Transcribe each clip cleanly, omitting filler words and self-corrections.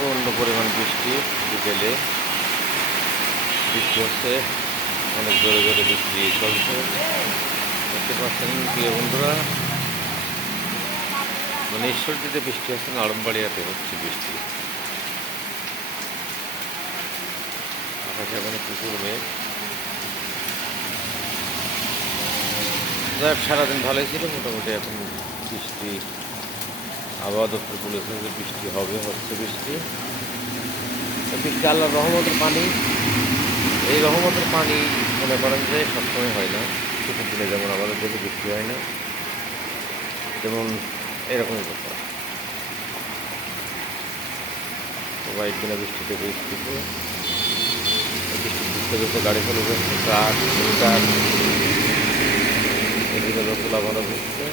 প্রচণ্ড পরিমাণ বৃষ্টি। বিকেলে বৃষ্টি হচ্ছে, অনেক জোরে জোরে বৃষ্টি চলছে। দেখতে পাচ্ছেন প্রিয় বন্ধুরা, মানে ঈশ্বরদীতে বৃষ্টি হচ্ছে না, আড়ম্বাড়িয়াতে হচ্ছে বৃষ্টি। আকাশে এখানে প্রচুর মেঘ। যাক, সারাদিন ভালোই ছিল মোটামুটি। এখন বৃষ্টি, আবহাওয়া দপ্তর বলেছে যে বৃষ্টি হবে, হচ্ছে বৃষ্টি। বৃষ্টি আল্লাহর রহমতের পানি। এই রহমতের পানি মনে করেন যে সবসময় হয় না। শীতের দিনে যেমন আমাদের দেশে বৃষ্টি হয় না, যেমন এরকমই কথা। সবাই কিনা বৃষ্টিতে বৃষ্টিতে বৃষ্টি ভিজতে ভিজতে গাড়ি চলে যাচ্ছে, ট্রাক, ট্রাক এদিকে যত লাভানো হচ্ছে।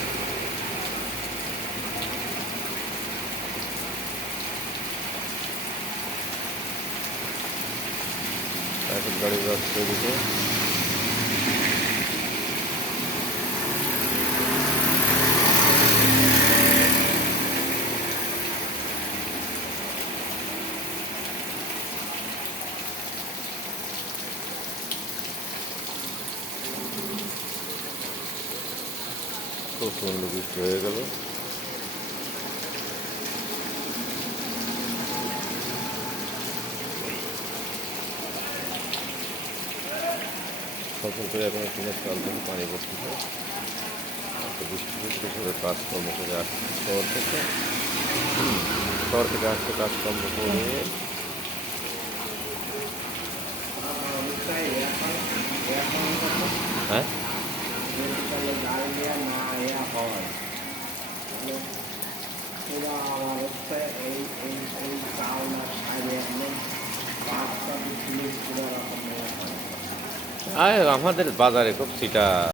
ট্রাফিক গাড়ি যাচ্ছে এদিকে। প্রচণ্ড বৃষ্টি হয়ে গেল। সচল করে এখন টিনের চাল থেকে পানি পড়তেছে। বৃষ্টি বৃষ্টি করে কাজকর্ম করে আসছে শহর থেকে। শহর থেকে আসছে কাজকর্ম করে। হ্যাঁ, আমাদের বাজারে খুব সিটা